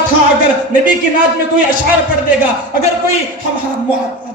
نعت ہاں اگر نبی کی نعت میں کوئی اشعار پڑھ دے گا, اگر کوئی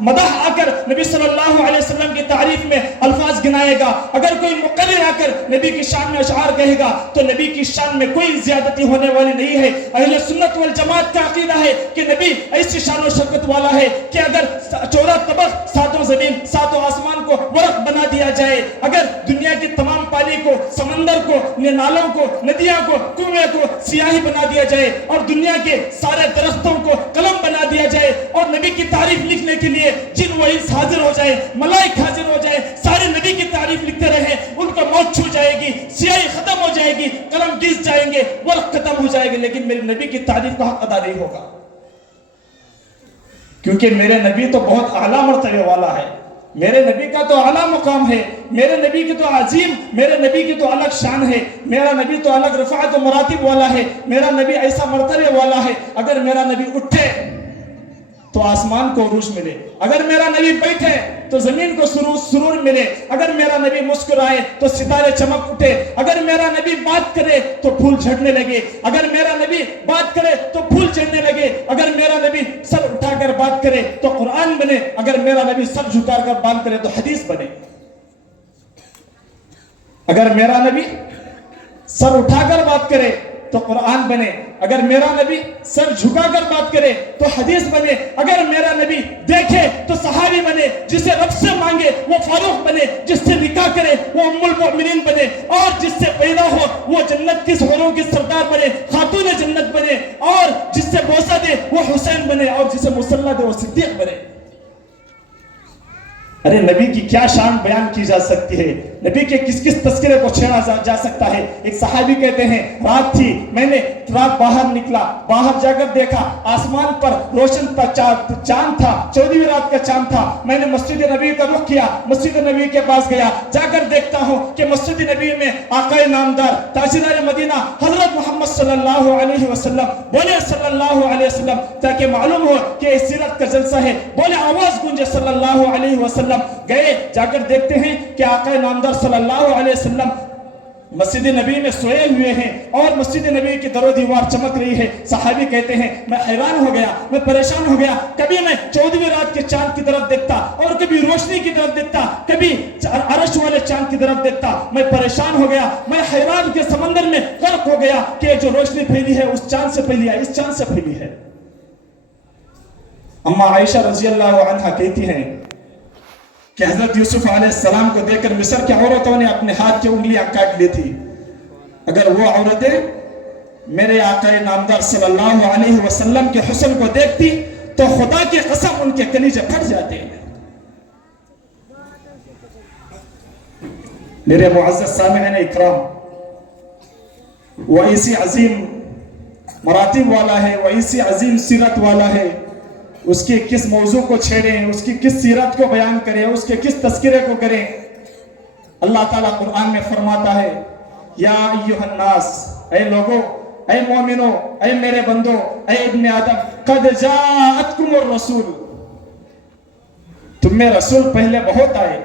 مدح آ کر نبی صلی اللہ علیہ وسلم کی تعریف میں الفاظ گنائے گا, اگر کوئی مقرر آ کر نبی کی شان میں اشعار کہے گا, تو نبی کی شان میں کوئی زیادتی ہونے والی نہیں ہے. اہل سنت والجماعت کا عقیدہ ہے کہ نبی ایسی شان و شوکت والا ہے کہ اگر 14 طبق, 7 زمین 7 آسمان کو ورق بنا دیا جائے, اگر دنیا کی تمام پانی کو, سمندر کو, نالوں کو, ندیاں کو, کنویں کو سیاہی بنا دیا جائے, اور دنیا کے سارے درختوں کو قلم بنا دیا جائے, اور نبی کی تعریف لکھنے کے لیے جن و انس حاضر ہو جائے, ملائک حاضر ہو جائے, سارے نبی کی تعریف لکھتے رہے, ان کو موت چھو جائے گی, سیاہی ختم ہو جائے گی, قلم گس جائیں گے, ورق ختم ہو جائے گا, لیکن میرے نبی کی تعریف کا حق ادا نہیں ہوگا, کیونکہ میرے نبی تو بہت اعلیٰ مرتبے والا ہے, میرے نبی کا تو اعلیٰ مقام ہے, میرے نبی کی تو عظیم, میرے نبی کی تو الگ شان ہے, میرا نبی تو الگ رفعت و مراتب والا ہے, میرا نبی ایسا مرتبے والا ہے. اگر میرا نبی اٹھے تو آسمان کو عروج ملے, اگر میرا نبی بیٹھے تو زمین کو سرور ملے, اگر میرا نبی مسکرائے تو ستارے چمک اٹھے, اگر میرا نبی بات کرے تو پھول جھڑنے لگے, اگر میرا نبی بات کرے تو پھول جھڑنے لگے, اگر میرا نبی سر اٹھا کر بات کرے تو قرآن بنے, اگر میرا نبی سر جھکا کر بات کرے تو حدیث بنے. اگر میرا نبی سر اٹھا کر بات کرے تو قرآن بنے, اگر میرا نبی سر جھکا کر بات کرے تو حدیث بنے, اگر میرا نبی دیکھے تو صحابی بنے, جسے رب سے مانگے وہ فاروق بنے, جس سے نکاح کرے وہ ام المؤمنین بنے, اور جس سے پیدا ہو وہ جنت کی حوروں کی سردار بنے, خاتون جنت بنے, اور جس سے بوسہ دے وہ حسین بنے, اور جسے مصلی دے وہ صدیق بنے. ارے نبی کی کیا شان بیان کی جا سکتی ہے, نبی کے کس کس تذکرے کو چھیڑا جا سکتا ہے. ایک صحابی کہتے ہیں رات تھی, میں نے رات باہر نکلا, باہر جا کر دیکھا آسمان پر روشن چاند تھا, 14ویں رات کا چاند تھا, میں نے مسجد نبی کا رخ کیا, مسجد نبی کے پاس گیا, جا کر دیکھتا ہوں کہ مسجد نبی میں آقا نامدار تاجدار مدینہ حضرت محمد صلی اللہ علیہ وسلم بولے صلی اللہ علیہ وسلم, تاکہ معلوم ہو کہ یہ سیرت کا جلسہ ہے, بولے آواز گونجے صلی اللہ علیہ وسلم. گئے, جا کر دیکھتے ہیں کہ آقا نامدار صلی اللہ علیہ وسلم مسجد نبی میں سوئے ہوئے ہیں, اور مسجد نبی کی در و دیوار چمک رہی ہے. صحابی کہتے ہیں میں حیران ہو گیا, میں پریشان ہو گیا, کبھی میں 14ویں رات کے چاند کی طرف دیکھتا, اور کبھی روشنی کی طرف دیکھتا, کبھی عرش والے چاند کی طرف دیکھتا, میں پریشان ہو گیا, میں حیران کے سمندر میں غرق ہو گیا کہ جو روشنی پھیلی ہے اس چاند سے پھیلی ہے, اس چاند سے پھیلی ہے. اما عائشہ رضی اللہ عنہا کہتی ہیں کہ حضرت یوسف علیہ السلام کو دیکھ کر مصر کی عورتوں نے اپنے ہاتھ کی انگلیاں کاٹ لی تھی. اگر وہ عورتیں میرے آقا نامدار صلی اللہ علیہ وسلم کے حسن کو دیکھتی تو خدا کی قسم ان کے کلیجے پھٹ جاتے. میرے معزز سامعین اکرام, وہ ایسی عظیم مراتب والا ہے, وہ ایسی عظیم سیرت والا ہے, اس کے کس موضوع کو چھیڑیں, اس کی کس سیرت کو بیان کریں, اس کے کس تذکرے کو کریں. اللہ تعالیٰ قرآن میں فرماتا ہے یا ایھا الناس, اے لوگو, اے مومنو, اے میرے بندو, اے ابن آدم, قد جاءتکم الرسول, تم میں رسول پہلے بہت آئے,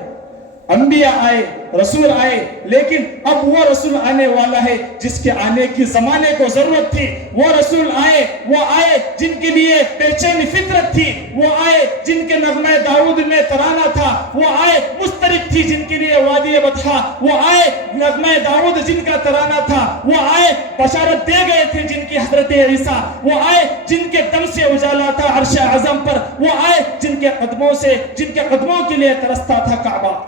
انبیاء آئے, رسول آئے, لیکن اب وہ رسول آنے والا ہے جس کے آنے کی زمانے کو ضرورت تھی. وہ رسول آئے, وہ آئے جن کے لیے بے چینی فطرت تھی, وہ آئے جن کے نغمہ داؤد میں ترانہ تھا, وہ آئے مسترب تھی جن کے لیے وادی بطحا, وہ آئے نغمہ داؤد جن کا ترانہ تھا, وہ آئے بشارت دے گئے تھے جن کی حضرت عیسیٰ, وہ آئے جن کے دم سے اجالا تھا عرش اعظم پر, وہ آئے جن کے قدموں کے لیے ترستا تھا کعبہ,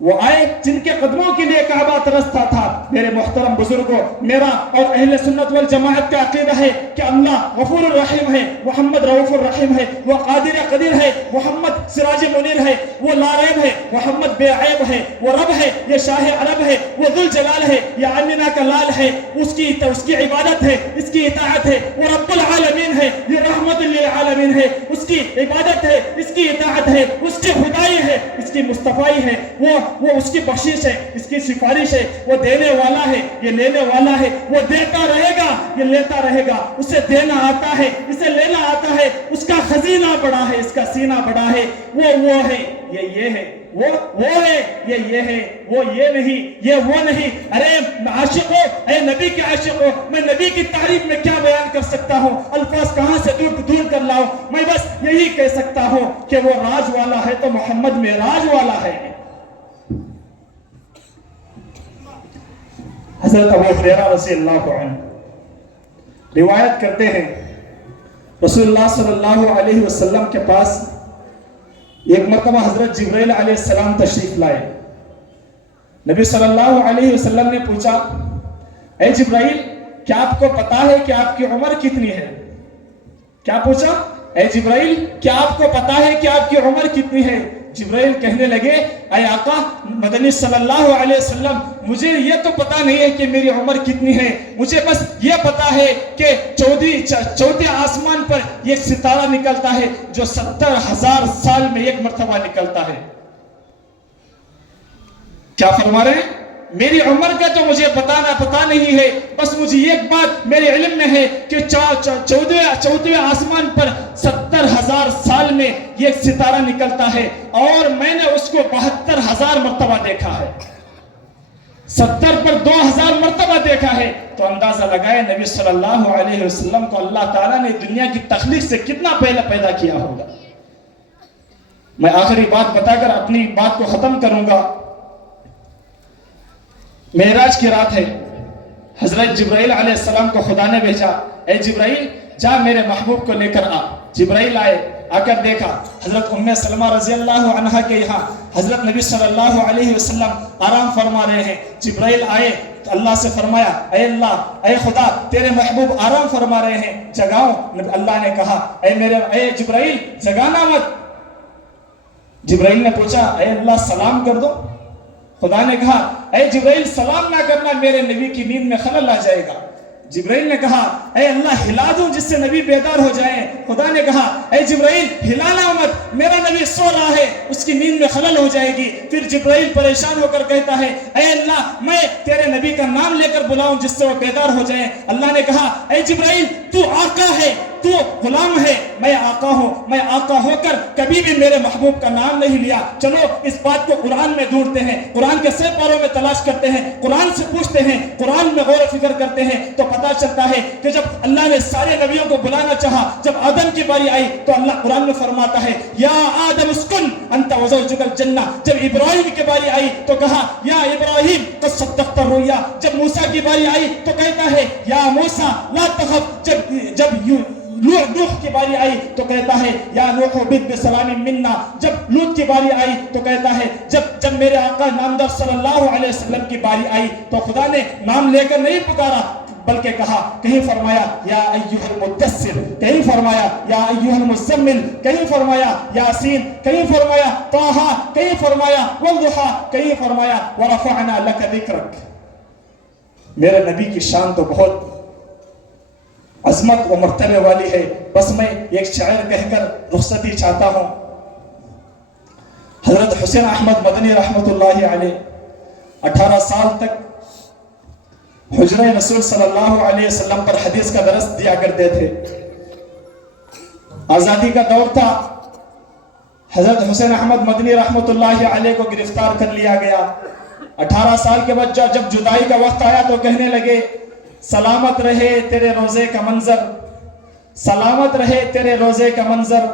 وہ آئے جن کے قدموں کے لیے کعبہ ترستا تھا. میرے محترم بزرگوں, میرا اور اہل سنت والجماعت کا عقیدہ ہے کہ اللہ غفور الرحیم ہے, محمد رؤوف الرحیم ہے, وہ قادر قدیر ہے, محمد سراج منیر ہے, وہ لا ریب ہے, محمد بے عیب ہے, وہ رب ہے, یہ شاہ عرب ہے, وہ ذو الجلال ہے, یہ آمینہ کا لال ہے, اس کی عبادت ہے, اس کی اطاعت ہے, وہ رب العالمین ہے, یہ رحمت للعالمین ہے, اس کی عبادت ہے, اس کی اطاعت ہے, اس کی خدائی ہے, اس کی مصطفائی ہے, وہ اس کی بخشش ہے, اس کی سفارش ہے, وہ دینے والا ہے, یہ لینے والا ہے, وہ دیتا رہے گا, یہ لیتا رہے گا, اسے دینا آتا ہے, اسے لینا آتا ہے, اس کا خزینہ بڑا ہے, اس کا سینہ بڑا ہے, وہ ہے, یہ ہے. وہ ہے, یہ ہے, وہ یہ نہیں, یہ وہ نہیں. ارے عاشقوں, اے نبی کے عاشقوں, میں نبی کی تعریف میں کیا بیان کر سکتا ہوں, الفاظ کہاں سے دور کر لاؤں. میں بس یہی کہہ سکتا ہوں کہ وہ راج والا ہے تو محمد معراج والا ہے. حضرت ابو ہریرہ رضی اللہ عنہ روایت کرتے ہیں, رسول اللہ صلی اللہ علیہ وسلم کے پاس ایک مرتبہ حضرت جبرائیل علیہ السلام تشریف لائے. نبی صلی اللہ علیہ وسلم نے پوچھا, اے جبرائیل, کیا آپ کو پتا ہے کہ آپ کی عمر کتنی ہے؟ کیا پوچھا؟ اے جبرائیل, کیا آپ کو پتا ہے کہ آپ کی عمر کتنی ہے؟ جبرائیل کہنے لگے, اے آقا مدنی صلی اللہ علیہ وسلم, مجھے یہ تو پتا نہیں ہے کہ میری عمر کتنی ہے, مجھے بس یہ پتا ہے کہ چوتھے آسمان پر ایک ستارہ نکلتا ہے جو 70,000 سال میں ایک مرتبہ نکلتا ہے. کیا فرما رہے ہیں؟ میری عمر کا تو مجھے پتا نہیں ہے, بس مجھے ایک بات میرے علم میں ہے کہ چوتھے آسمان پر 70,000 سال میں ایک ستارہ نکلتا ہے, اور میں نے اس کو 72,000 مرتبہ دیکھا ہے. 70 پر 2,000 مرتبہ دیکھا ہے. تو اندازہ لگائے نبی صلی اللہ علیہ وسلم کو اللہ تعالیٰ نے دنیا کی تخلیق سے کتنا پہلے پیدا کیا ہوگا. میں آخری بات بتا کر اپنی بات کو ختم کروں گا. معراج کی رات ہے, حضرت جبرائیل علیہ السلام کو خدا نے بھیجا, اے جبرائیل جا میرے محبوب کو لے کر آ. جبرائیل آئے, آ کر دیکھا حضرت ام سلمہ رضی اللہ عنہا کے یہاں حضرت نبی صلی اللہ علیہ وسلم آرام فرما رہے ہیں. جبرائیل آئے, اللہ سے فرمایا, اے اللہ, اے خدا, تیرے محبوب آرام فرما رہے ہیں, جگاؤ. اللہ نے کہا, اے جبرائیل جگانا مت. جبرائیل نے پوچھا, اے اللہ سلام کر دو. خدا نے کہا, اے جبرائیل سلام نہ کرنا, میرے نبی کی نیند میں خلل آ جائے گا. جبرائیل نے کہا, اے اللہ ہلا دوں جس سے نبی بیدار ہو جائیں. خدا نے کہا, اے جبرائیل ہلانا مت, میرا نبی سو رہا ہے, اس کی نیند میں خلل ہو جائے گی. پھر جبرائیل پریشان ہو کر کہتا ہے, اے اللہ میں تیرے نبی کا نام لے کر بلاؤں جس سے وہ بیدار ہو جائیں. اللہ نے کہا, اے جبرائیل تو آقا ہے, تو غلام ہے, میں آقا ہوں. میں آقا ہو کر کبھی بھی میرے محبوب کا نام نہیں لیا. چلو اس بات کو قرآن میں ڈھونڈتے ہیں, قرآن کے سہ پاروں میں تلاش کرتے ہیں, قرآن سے پوچھتے ہیں, قرآن میں غور و فکر کرتے ہیں, تو پتا چلتا ہے کہ جب اللہ نے سارے نبیوں کو بلانا چاہا, جب آدم کی باری آئی تو اللہ قرآن میں فرماتا ہے, یا آدم اسکن انت وزوجک الجنہ. جب ابراہیم کی باری آئی تو کہا, یا ابراہیم قد صدقت الرؤیا. جب موسیٰ کی باری آئی تو کہتا ہے, یا موسیٰ لا تخف. جب نوح کی باری آئی تو کہتا ہے, یا نوح بد بسلام منا. جب لوط کی باری آئی تو کہتا ہے, جب میرے آقا نامدار صلی اللہ علیہ وسلم کی باری آئی تو خدا نے نام لے کر نہیں پکارا, بلکہ کہا, کہیں فرمایا یا ایھا المدثر, کہیں فرمایا یا ایھا المزمل, کہیں فرمایا یاسین, کہیں فرمایا طٰہٰ, کہیں فرمایا والضحیٰ, کہیں فرمایا ورفعنا لک ذکرک. میرے نبی کی شان تو بہت عظمت و مرتبے والی ہے. بس میں ایک شعر کہہ کر رخصتی چاہتا ہوں. حضرت حسین احمد مدنی رحمت اللہ علیہ 18 سال تک حجرہ رسول صلی اللہ علیہ وسلم پر حدیث کا درس دیا کرتے تھے. آزادی کا دور تھا, حضرت حسین احمد مدنی رحمت اللہ علیہ کو گرفتار کر لیا گیا. 18 سال کے بعد جب جدائی کا وقت آیا تو کہنے لگے, سلامت رہے تیرے روزے کا منظر, سلامت رہے تیرے روزے کا منظر,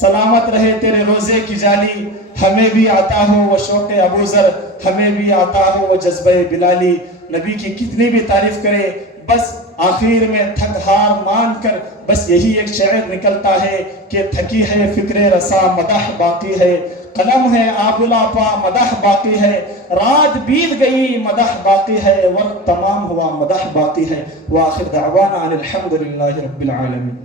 سلامت رہے تیرے روزے کی جالی. ہمیں بھی آتا ہو وہ شوق ابوذر, ہمیں بھی آتا ہو وہ جذبہ بلالی. نبی کی کتنی بھی تعریف کرے, بس آخر میں تھک ہار مان کر بس یہی ایک شعر نکلتا ہے کہ تھکی ہے فکر رسا مدح باقی ہے, قلم ہے آبلا پا مدح باقی ہے, رات بیت گئی مدح باقی ہے, وقت تمام ہوا مدح باقی ہے. وآخر دعوانا ان الحمد للہ رب العالمین.